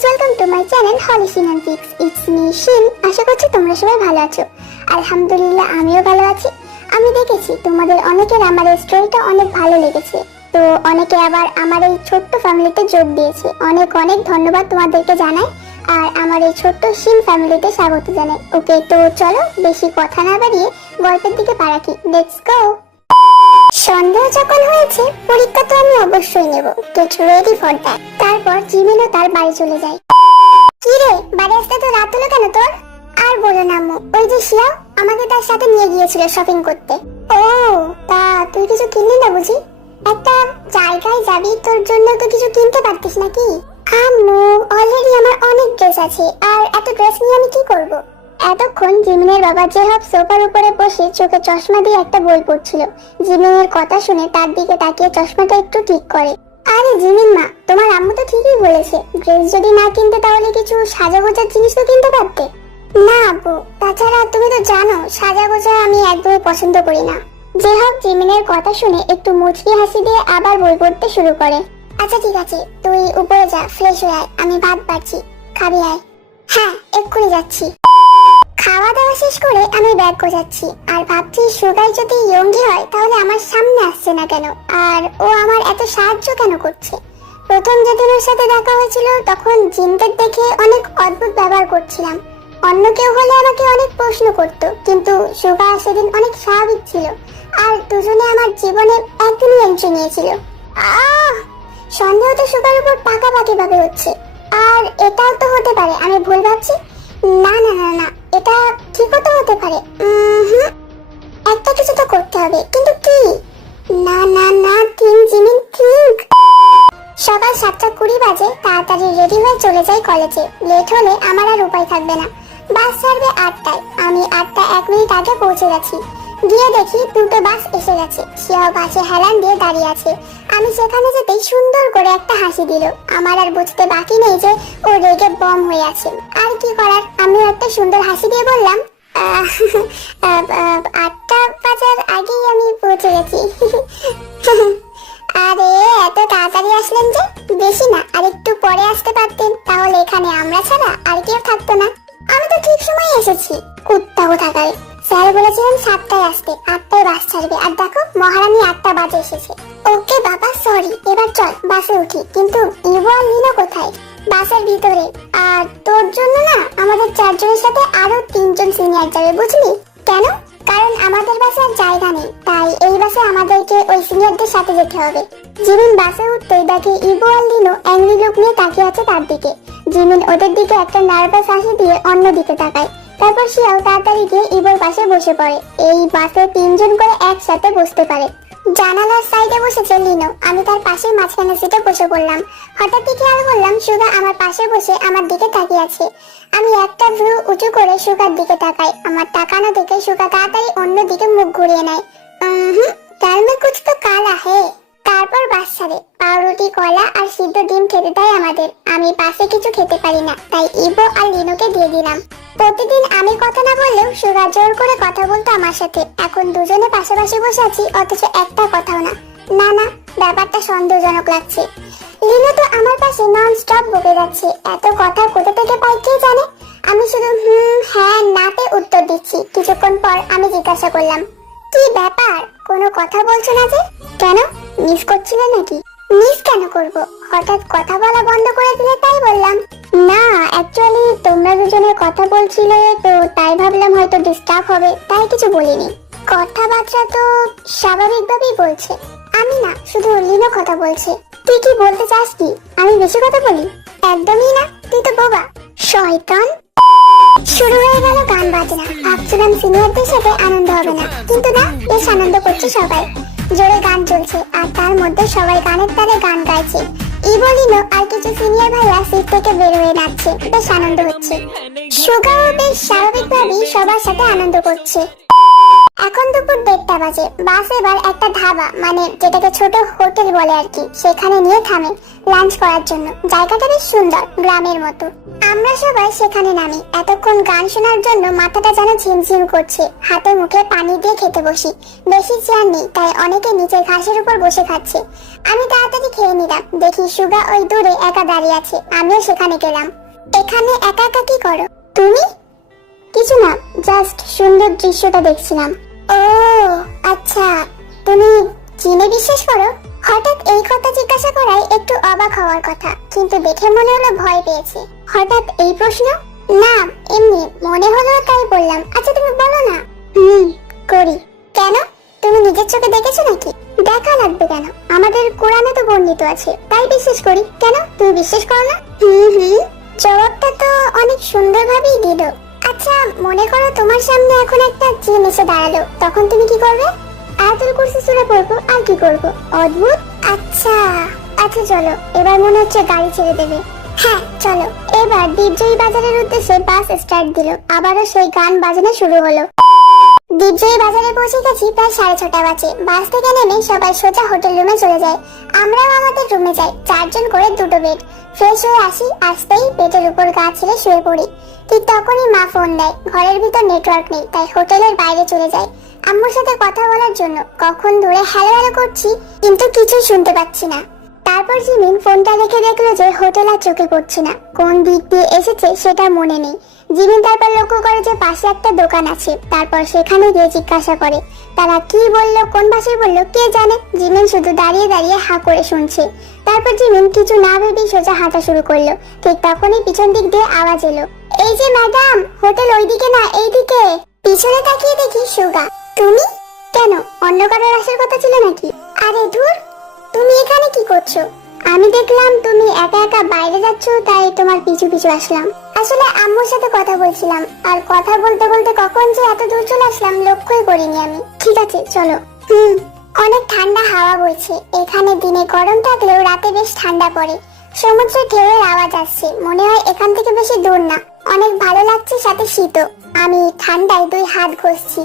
Guys, welcome to my channel holy sin and picks. It's me Shin. আশা করছি তোমরা সবাই ভালো আছো। আলহামদুলিল্লাহ, আমিও ভালো আছি। আমি দেখেছি তোমাদের অনেকের আমার এই স্টোরিটা অনেক ভালো লেগেছে, তো অনেকে আবার আমার এই ছোট্ট ফ্যামিলিতে যোগ দিয়েছে। অনেক অনেক ধন্যবাদ তোমাদেরকে জানাই, আর আমার এই ছোট্ট শিন ফ্যামিলিতে স্বাগত জানাই। ওকে, তো চলো বেশি কথা না বাড়িয়ে গল্পের দিকে পারাকি। Let's go. সন্দেহ যখন হয়েছে, পরীক্ষা তো আমি অবশ্যই নেব। Get ready for that. তারপর জিমিনও তার বাড়ি চলে যায়। কি রে, বাড়ি আসতে তো রাত হলো কেন তোর? আর বলো না আম্মু, ওই যে শিয়াও আমাকে তার সাথে নিয়ে গিয়েছিল শপিং করতে। ও, তা তুই কিছু কিনলি না বুঝি? একটা জায়গায় যাবি, তোর জন্য তো কিছু কিনতে পারতিস নাকি? আম্মু, অলরেডি আমার অনেক ড্রেস আছে, আর এত ড্রেস নিয়ে আমি কি করব? এতক্ষণ জিমিনের বাবা জেহাব সোফার উপরে বসে চোখে চশমা দিয়ে একটা বই পড়ছিল। জিমিনের কথা শুনে তার দিকে তাকিয়ে চশমাটা একটু ঠিক করে। আরে জিমিন মা, তোমার আম্মু তো ঠিকই বলেছে, ড্রেস যদি না কিনতে তাহলে কিছু সাজাগোজার জিনিস তো কিনতে পারতে। না আব্বু, তাছাড়া তুমি তো জানো সাজাগোজা আমি একদমই পছন্দ করি না। জেহাব জিমিনের কথা শুনে একটু মুচকি হাসি দিয়ে আবার বই পড়তে শুরু করে। আচ্ছা ঠিক আছে, তুই উপরে যা, ফ্রেশ হয়ে আয়, আমি ভাত বাড়ছি, খাবি আয়। হ্যাঁ, এক্ষুনি যাচ্ছি। খাওয়া দাওয়া শেষ করে আমি ব্যাগ গোছাচ্ছি, আর ভাবছি সুগার যদি ইয়ঙ্গি হয় তাহলে আমার সামনে আসছে না কেন, আর ও আমার এত সাহায্য কেন করছে। প্রথম যেদিন ওর সাথে দেখা হয়েছিল তখন জিনদের দেখে অনেক অদ্ভুত ব্যবহার করছিলাম। অন্য কেউ হলে আমাকে অনেক প্রশ্ন করতো, কিন্তু সুগার সেদিন অনেক স্বাভাবিক ছিল, আর দুজনে আমার জীবনে একদিনই এন্ট্রি নিয়েছিল। সন্দেহ তো সুগার উপর পাকাপাকি ভাবে হচ্ছে। আর এটাও তো হতে পারে আমি ভুল ভাবছি। না না না না, এটা ঠিকও তো হতে পারে। একটা কিছু তো করতে হবে, কিন্তু কি? না না না, জিমিন ঠিক। সকাল 7:20 বাজে। তাড়াতাড়ি রেডি হয়ে চলে যাই কলেজে। লেট হলে আমার আর উপায় থাকবে না। বাস ছাড়বে 8টায়। আমি 8টা 1 মিনিট আগে পৌঁছে গেছি। গিয়ে দেখি দুটো বাস এসে গেছে। সেও বাসে হেলান দিয়ে দাঁড়িয়ে আছে। আমি সেখানে যেতেই সুন্দর করে একটা হাসি দিল। আমার আর বুঝতে বাকি নেই যে ও রেগে বম হয়ে আছে। আর কি করার, আমিও একটা সুন্দর হাসি দিয়ে বললাম, 8টা বাজার আগেই আমি পৌঁছে গেছি। আরে এত তাড়াতাড়ি আসলেন যে? বেশি না, আর একটু পরে আসতে পারতেন, তাহলে এখানে আমরা ছাড়া আর কেউ থাকতো না। আমি তো ঠিক সময় এসেছি। কুত্তা কোথাকার, স্যার বলেছিলেন 7টায় আসতে, 8টায় বাস ছাড়বে, আর দেখো মহারানী 8টা বাজে এসেছে। ওকে বাবা, সরি। এবার চল বাসে উঠি। কিন্তু ইভো আর লিনো কোথায়? বাসের ভিতরে। আর তোর জন্য না, আমাদের 4 জনের সাথে আরো 3 জন সিনিয়র যাবে, বুঝলি? কেন? কারণ আমাদের বাসে আর জায়গা নেই, তাই এই বাসে আমাদেরকে ওই সিনিয়রদের সাথে যেতে হবে। জিমিন বাসে উঠতেই দেখে ইভো আর লিনো অ্যাংরি লুক নিয়ে তাকিয়ে আছে তার দিকে। জিমিন ওদের দিকে একটা নার্ভাস হাসি দিয়ে অন্য দিকে তাকায়। তারপর সেও তাড়াতাড়ি গিয়ে ইভোর পাশে বসে পড়ে। এই বাসে 3 জন করে একসাথে বসতে পারে। জানালার সাইডে বসেছে লিনো, আমি তার পাশে মাঝখানে সিটে বসে পড়লাম। হঠাৎই খেয়াল করলাম সুগা আমার পাশে বসে আমার দিকে তাকিয়ে আছে। আমি একটা ভ্রু উঁচু করে সুগার দিকে তাকাই। আমার তাকানো দেখে সুগা তাড়াতাড়ি অন্য দিকে মুখ ঘুরিয়ে নেয়। তার মে কুছ তো কালা হে। তারপর বাস ছাড়ে। পাউরুটি, কলা আর সিদ্ধ ডিম খেতে দেয় আমাদের। আমি পাশে কিছু খেতে পারি না, তাই ইভো আর লিনোকে দিয়ে দিলাম। প্রতিদিন আমি কথা না বললেও সুগা জোর করে কথা বলতো আমার সাথে। এখন দুজনে পাশাপাশি বসে আছি, অথচ একটা কথাও না। না না, ব্যাপারটা সন্দেহজনক লাগছে। লিনো তো আমার পাশে নন স্টপ বকে যাচ্ছে। এত কথা কোথা থেকে পাই কে জানে। আমি শুধু হ্যাঁ নাতে উত্তর দিচ্ছি। কিছুক্ষণ পর আমি জিজ্ঞাসা করলাম, কি ব্যাপার, কোনো কথা বলছো না যে? কেন, মিস করছিলে নাকি? মিস কেন করব? হঠাৎ কথা বলা বন্ধ করে দিলে তাই বললাম। না, অ্যাকচুয়ালি তোমরা দুজনে কথা বলছিলে তো, তাই ভাবলাম হয়তো ডিস্টার্ব হবে, তাই কিছু বলিনি। কথাবার্তা তো স্বাভাবিকভাবেই বলছে। আমি না, শুধু লিনো কথা বলছে। তুই কি বলতে চাস কি আমি বেশি কথা বলি? একদমই না, তুই তো বোবা শয়তান। শুরু হয়ে গেল গান বাজনা। ভাবছিলাম সিনিয়রদের সাথে আনন্দ হবে না, কিন্তু না, বেশ আনন্দ করছে সবাই। জোরে গান চলছে, আর তার মধ্যে সবাই গানের তালে গান গাইছে। ইভো, লিনো আর কিছু সিনিয়র ভাইয়া সিট থেকে বের হয়ে নাচছে। বেশ আনন্দ হচ্ছে। সুগাও বেশ স্বাভাবিকভাবেই সবার সাথে আনন্দ করছে। এখন দুপুর 1:30 বাজে। বাস এবার একটা ধাবা, মানে যেটাকে ছোট হোটেল বলে আর কি, সেখানে নিয়ে থামে লাঞ্চ করার জন্য। জায়গাটা বেশ সুন্দর, গ্রামের মতো। আমরা সবাই সেখানে নামি। এতক্ষণ গান শোনার জন্য মাথাটা যেন ঝিমঝিম করছে। হাতে মুখে পানি দিয়ে খেতে বসি। বেশি চেয়ার নেই, তাই অনেকে নিচে ঘাসের উপর বসে খাচ্ছে। আমি তাড়াতাড়ি খেয়ে নিলাম। দেখি সুগা ওই দূরে একা দাঁড়িয়ে আছে। আমিও সেখানে গেলাম। এখানে একা একা কি করো তুমি? কিছু না, জাস্ট সুন্দর দৃশ্যটা দেখছিলাম। ও আচ্ছা, তুমি জিনে বিশ্বাস করো? হঠাৎ এই কথা জিজ্ঞাসা করায় একটু অবাক হওয়ার কথা, কিন্তু দেখে মনে হলো ভয় পেয়েছে। হঠাৎ এই প্রশ্ন? না, এমনি মনে হলো তাই বললাম। আচ্ছা তুমি বলো না। করি। কেন? তুমি নিজের চোখে দেখেছো নাকি? দেখা লাগবে কেন? আমাদের কোরআনে তো বর্ণিত আছে, তাই বিশ্বাস করি। কেন তুমি বিশ্বাস করো না? জবাবটা তো অনেক সুন্দরভাবেই দিল। আচ্ছা মনে করো তোমার সামনে এখন একটা জিন এসে দাঁড়ালো, তখন তুমি কি করবে? আয়াতুল কুরসি সূরা পড়বো, আর কি করবো? অদ্ভুত। আচ্ছা আচ্ছা চলো, এবার মনে হচ্ছে গাড়ি ছেড়ে দেবে। হ্যাঁ চলো। এবার দ্বীপজয়ী বাজারের উদ্দেশ্যে বাস স্টার্ট দিল। আবারও সেই গান বাজানো শুরু হলো। দ্বীপজয়ী বাজারে পৌঁছে গেছি প্রায় 6:30 বাজে। বাস থেকে নেমে সবাই সোজা হোটেল রুমে চলে যায়। আমরাও আমাদের রুমে যাই। 4 জন করে 2টো বেড। ফ্রেশ হয়ে আসি, আসতেই বেডের উপর গা ছেড়ে শুয়ে পড়ি। ঠিক তখনই মা ফোন দেয়। ঘরের ভিতর নেটওয়ার্ক নেই, তাই হোটেলের বাইরে চলে যাই আম্মুর সাথে কথা বলার জন্য। কখন ধরে হ্যালো হ্যালো করছি, কিন্তু কিছুই শুনতে পাচ্ছি না। তারপর জিমিন ফোনটা রেখে দেখলো যে হোটেল আর চোখে পড়ছে না। কোন দিক দিয়ে এসেছে সেটা মনে নেই। জিমিন তারপর লক্ষ্য করে যে পাশে একটা দোকান আছে। তারপর সেখানে গিয়ে জিজ্ঞাসা করে। তারা কি বললো, কোন ভাষায় বললো কে জানে। জিমিন শুধু দাঁড়িয়ে দাঁড়িয়ে হা করে শুনছে। তারপর জিমিন কিছু না ভেবেই সোজা হাঁটা শুরু করলো। ঠিক তখনই পিছন দিক দিয়ে আওয়াজ এলো, এই যে ম্যাডাম, হোটেল ওইদিকে না এইদিকে। পিছনে তাকিয়ে দেখি সুগা। তুমি? কেন, অন্য কারোর আসার কথা ছিল নাকি? আরে ধুর, তুমি এখানে কি করছো? আমি দেখলাম তুমি একা একা বাইরে যাচ্ছ, তাই তোমার পিছু পিছু আসলাম। আসলে আম্মুর সাথে কথা বলছিলাম, আর কথা বলতে বলতে কখন যে এত দূর চলে আসলাম লক্ষ্যই করিনি আমি। ঠিক আছে চলো। অনেক ঠান্ডা হাওয়া বইছে। এখানে দিনে গরম থাকলেও রাতে বেশ ঠান্ডা পড়ে। সমুদ্রের ঢেউয়ের আওয়াজ আসছে। মনে হয় এখান থেকে বেশি দূর না। অনেক ভালো লাগছে, সাথে শীতও। আমি ঠান্ডায় 2 হাত ঘষছি।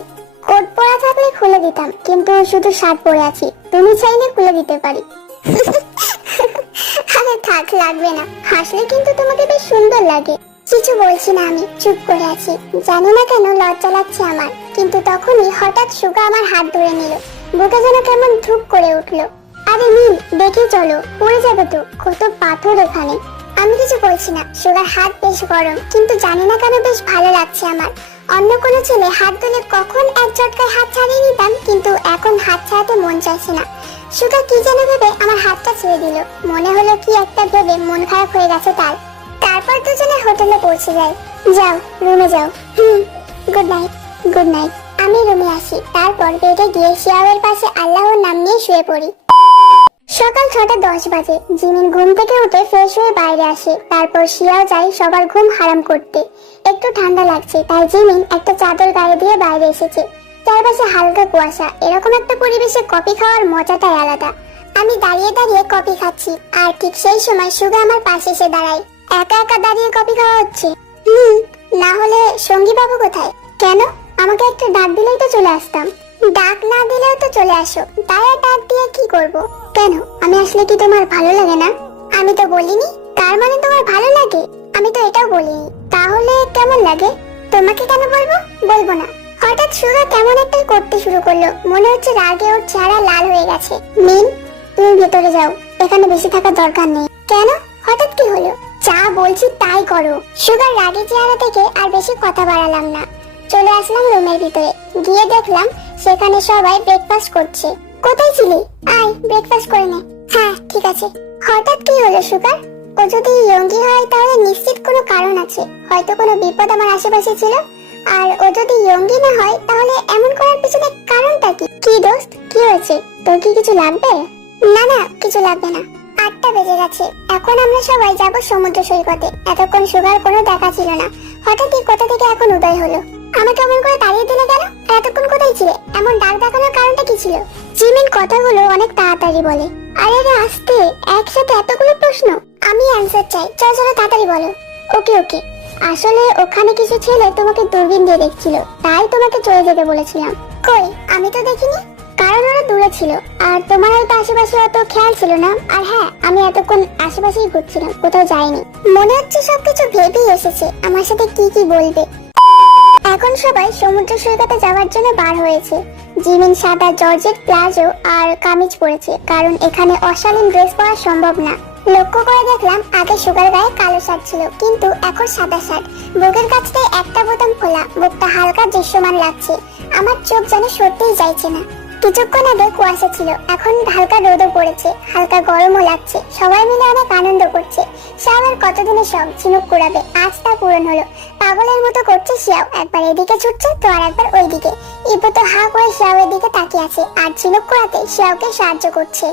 কোট পরা থাকলে খুলে দিতাম, কিন্তু শুধু শার্ট পরে আছি। তুমি চাইলে খুলে দিতে পারি। আরে থাক, লাগবে না। হাসলে কিন্তু তোমাকে বেশ সুন্দর লাগে। কিছু বলছি না, আমি চুপ করে আছি। জানি না কেন লজ্জা লাগছে আমার। কিন্তু তখনই হঠাৎ সুগা আমার হাত ধরে নিল। বুকে যেন কেমন ধুপ করে উঠলো। আরে নীল, দেখে চলো, পড়ে যাবে তো, কত পাথর এখানে। আমি কিছু বলছি না। সুগার হাত বেশ গরম, কিন্তু জানি না কেন বেশ ভালো লাগছে আমার। অন্য কোনো ছেলে হাত ধরে কখন এক ঝটকায় হাত ছাড়িয়ে নিতাম, কিন্তু এখন হাত ছাড়াতে মন চাইছে না। সুগা কি যেন ভেবে আমার হাতটা ছেড়ে দিল। মনে হলো কি একটা ভেবে মন খারাপ হয়ে গেছে তার। তারপর দুজনে হোটেলে পৌঁছে যায়। যাও রুমে যাও। Good night. Good night. আমি রুমে আসি। তারপর বেডে গিয়ে শিয়াবের পাশে আল্লাহর নাম নিয়ে শুয়ে পড়ি। সকাল 6:10 বাজে। জিমিন ঘুম থেকে উঠে ফ্রেশ হয়ে বাইরে আসে। তারপর শিয়াও যায় সবার ঘুম হারাম করতে। একটু ঠান্ডা লাগছে, তাই জিমিন একটা চাদর গায়ে দিয়ে বাইরে এসেছে। চারপাশে হালকা কুয়াশা। এরকম একটা পরিবেশে কফি খাওয়ার মজাটাই আলাদা। আমি দাঁড়িয়ে দাঁড়িয়ে কফি খাচ্ছি, আর ঠিক সেই সময় সুগা আমার পাশে এসে দাঁড়ায়। একা একা দাঁড়িয়ে কফি খাওয়া হচ্ছে? না হলে সঙ্গী পাবো কোথায়? কেন, আমাকে একটা ডাক দিলেই তো চলে আসতাম। ডাক না দিলেও তো চলে আসো, তাই আর ডাক দিয়ে কি করব? কেন, আমি আসলে কি তোমার ভালো লাগে না? আমি তো বলিনি। তার মানে তোমার ভালো লাগে? আমি তো এটাও বলিনি। তাহলে কেমন লাগে? তোমাকে কেন বলবো? বলবো না। হঠাৎ সুগা কেমন একটা করতে শুরু করলো। মনে হচ্ছে রাগে ওর চেহারা লাল হয়ে গেছে। মিন, তুমি ভেতরে যাও, এখানে বেশি থাকার দরকার নেই। কেন, হঠাৎ কি হলো? যা বলছি তাই করো। সুগার রাগে চেহারা থেকে আর বেশি কথা বাড়ালাম না। চলে আসলাম রুমের ভিতরে। গিয়ে দেখলাম সেখানে সবাই ব্রেকফাস্ট করছে। কোথায় ছিলি? আয় ব্রেকফাস্ট করে নে। হ্যাঁ ঠিক আছে। হঠাৎ কি হলো সুগার? ও যদি ইয়ঙ্গি হয় তাহলে নিশ্চিত কোনো কারণ আছে। হয়তো কোনো বিপদ আমার আশেপাশে ছিল। আর ও যদি ইয়ঙ্গি না হয় তাহলে এমন করার পিছনে কারণটা কি? কি দোস্ত, কি হয়েছে? তোর কি কিছু লাগবে? না না, কিছু লাগবে না। 8টা বেজে গেছে। এখন আমরা সবাই যাব সমুদ্র সৈকতে। এতক্ষণ সুগার কোনো দেখা ছিল না। হঠাৎই কোথা থেকে এখন উদয় হলো। আমাকে এমন করে তাড়িয়ে দিলে কেন? এতক্ষণ কোথায় ছিলে? এমন ডাক দেখানোর কারণটা কি ছিল? জিমিন কথাগুলো অনেক তাড়াতাড়ি বলে। আরে রে আস্তে, একসাথে এতগুলো প্রশ্ন। আমি অ্যানসার চাই। চলো চলো তাড়াতাড়ি বলো। ওকে ওকে। আসলে ওখানে কিছু ছেলে তোমাকে দূরবীন দিয়ে দেখছিল, তাই তোমাকে চলে যেতে বলেছিলাম। কই, আমি তো দেখিনি। কারণ ওরা দূরে ছিল, আর তোমার হয়তো আশেপাশে অত খেয়াল ছিল না। আর হ্যাঁ, আমি এতক্ষণ আশেপাশেই ঘুরছিলাম, কোথাও যাইনি। মনে হচ্ছে সবকিছু ভেবেই এসেছে আমার সাথে কি কি বলবে। এখন সবাই সমুদ্র সৈকতে যাওয়ার জন্য বার হয়েছে। জিমিন সাদা জর্জেট প্লাজো আর কামিজ পরেছে, কারণ এখানে অশালীন ড্রেস পরা সম্ভব না। লক্ষ্য করে দেখলাম আগে সুগার গায়ে কালো শার্ট ছিল, কিন্তু এখন সাদা শার্ট। বুকের কাছটায় একটা বোতাম খোলা, বুকটা হালকা দৃশ্যমান লাগছে। আমার চোখ যেন সত্যিই যাইছে না। কিছুক্ষণ আগে কুয়াশা ছিল, এখন হালকা রোদও পড়েছে, হালকা গরমও লাগছে। সবাই মিলে অনেক আনন্দ করছে। শিয়াওয়ের কতদিনের শখ ঝিনুক কুড়াবে, আজ তা পূরণ হলো। পাগলের মতো করছে শিয়াও, একবার এদিকে ছুটছে তো আর একবার ওইদিকে। ইবু তো হা করে শিয়াওয়ের দিকে তাকিয়ে আছে, আর ঝিনুক কুড়াতে শিয়াওকে সাহায্য করছে।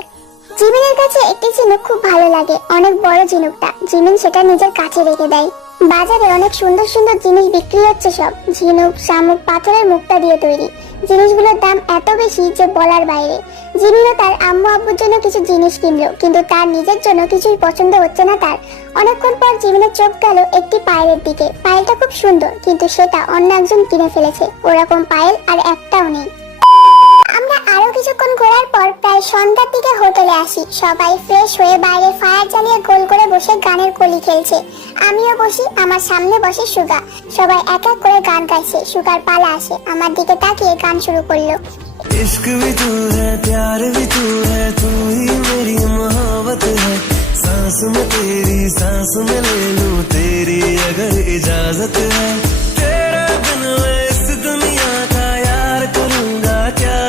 জিমিনের কাছে একটি ঝিনুক খুব ভালো লাগে, অনেক বড় ঝিনুকটা। জিমিন সেটা নিজের কাছে রেখে দেয়। বাজারে অনেক সুন্দর সুন্দর জিনিস বিক্রি হচ্ছে, সব ঝিনুক, শামুক, পাথরের মুক্তা দিয়ে তৈরি। জিনিসগুলোর দাম এত বেশি যে বলার বাইরে। জিমিনও তার আম্মু আব্বুর জন্য কিছু জিনিস কিনলো, কিন্তু তার নিজের জন্য কিছুই পছন্দ হচ্ছে না তার। অনেকক্ষণ পর জিমিনের চোখ গেল একটি পায়েলের দিকে। পায়েলটা খুব সুন্দর, কিন্তু সেটা অন্য একজন কিনে ফেলেছে। ওরকম পায়েল আর একটাও নেই। আমরা আরো কিছুক্ষণ ঘোরার পর প্রায় সন্ধ্যার দিকে হোটেলে আসি। সবাই ফ্রেশ হয়ে বাইরে ফায়ার জ্বালিয়ে গোল করে বসে গানের কলি খেলছে। আমিও বসি, আমার সামনে বসে সুগা। সবাই এক এক করে গান গাইছে। সুগার পালা আসে, আমার দিকে তাকিয়ে গান শুরু করলো। इश्क भी तू है, प्यार भी तू है, तू ही मेरी मोहब्बत है। सांस में तेरी, सांस में ले लूं तेरी अगर इजाजत है। तेरे बिन मैं इस दुनिया का यार करूंगा क्या।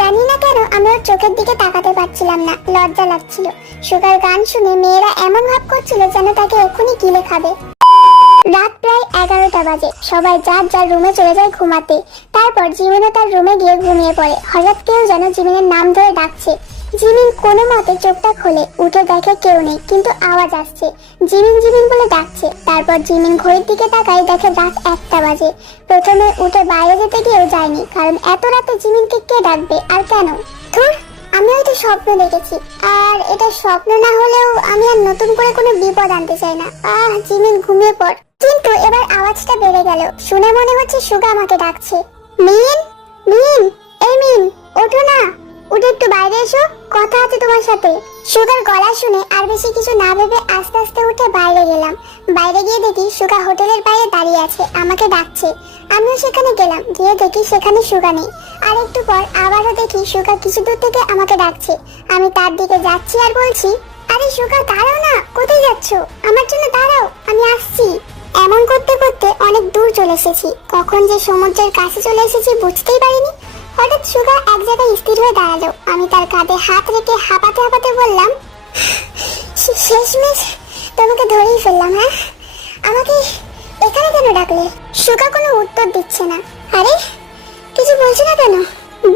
জানি না কেন আমি ওর চোখের দিকে তাকাতে পারছিলাম না, লজ্জা লাগছিল। সুগার গান শুনে মেয়েরা এমন ভাব করছিল যেন তাকে এক্ষুনি গিলে খাবে। রাত প্রায় 11টা বাজে। সবাই যার যার রুমে চলে যায় ঘুমাতে। তারপর জিমিনও তার রুমে গিয়ে ঘুমিয়ে পড়ে। হঠাৎ কেউ যেন জিমিনের নাম ধরে ডাকছে। জিমিন কোনো মতে চোখটা খোলে, উঠে দেখে কেউ নেই, কিন্তু আওয়াজ আসছে। জিমিন জিমিন বলে ডাকছে। তারপর জিমিন ঘড়ির দিকে তাকায়, দেখে রাত 1টা বাজে। প্রথমে উঠে বাইরে যেতে গিয়েও যায়নি, কারণ এত রাতে জিমিনকে কে ডাকবে আর কেন। ধুর, আমি হয়তো স্বপ্ন দেখেছি। আর এটা স্বপ্ন না হলেও আমি আর নতুন করে কোনো বিপদ আনতে চাই না। জিমিন ঘুমিয়ে পড়। কিন্তু এবার আওয়াজটা বেড়ে গেল। শুনে মনে হচ্ছে সুগা আমাকে ডাকছে। মিন, মিন, এই মিন, ওঠো না, উঠে একটু বাইরে এসো, কথা আছে তোমার সাথে। সুগার গলা শুনে আর বেশি কিছু না ভেবে আস্তে আস্তে উঠে বাইরে গেলাম। বাইরে গিয়ে দেখি সুগা হোটেলের বাইরে দাঁড়িয়ে আছে, আমাকে ডাকছে। আমিও সেখানে গেলাম, গিয়ে দেখি সেখানে সুগা নেই। আর একটু পর আবারও দেখি সুগা কিছু দূর থেকে আমাকে ডাকছে। আমি তার দিকে যাচ্ছি আর বলছি, আরে সুগা দাঁড়াও না, কোথায় যাচ্ছ? আমার জন্য দাঁড়াও, আমি আসছি। এমন করতে করতে অনেক দূর চলে এসেছি। কখন যে সমুদ্রের কাছে চলে এসেছি বুঝতেই পারিনি। হঠাৎ সুগা এক জায়গায় স্থির হয়ে দাঁড়ালো। আমি তার কাঁধে হাত রেখে হাঁপাতে হাঁপাতে বললাম, শেষমেশ তোমাকে ধরেই ফেললাম। হ্যাঁ, আমাকে এখানে কেন ডাকলে? সুগা কোনো উত্তর দিচ্ছে না। আরে, কিছু বলছে না কেন?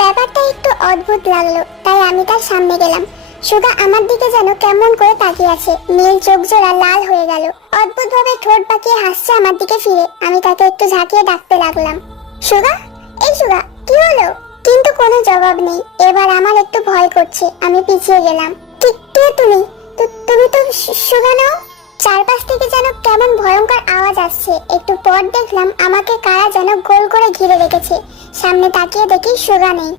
ব্যাপারটা একটু অদ্ভুত লাগলো, তাই আমি তার সামনে গেলাম। সুগা আমার দিকে যেন কেমন করে তাকিয়ে আছে। নীল চোখ জোড়া লাল হয়ে গেল। অদ্ভুত ভাবে ঠোঁট বাঁকিয়ে হাসছে আমার দিকে ফিরে। আমি তাকে একটু ঝাঁকিয়ে ডাকতে লাগলাম, সুগা, এই সুগা, কি হলো? কিন্তু কোনো জবাব নেই। এবার আমার একটু ভয় করছে। আমি পিছিয়ে গেলাম। কে তুমি? তুমি তো সুগা নাও? চারপাশ থেকে যেন কেমন ভয়ঙ্কর আওয়াজ আসছে। একটু পর দেখলাম আমাকে কারা যেন গোল করে ঘিরে রেখেছে। সামনে তাকিয়ে দেখি সুগা নেই।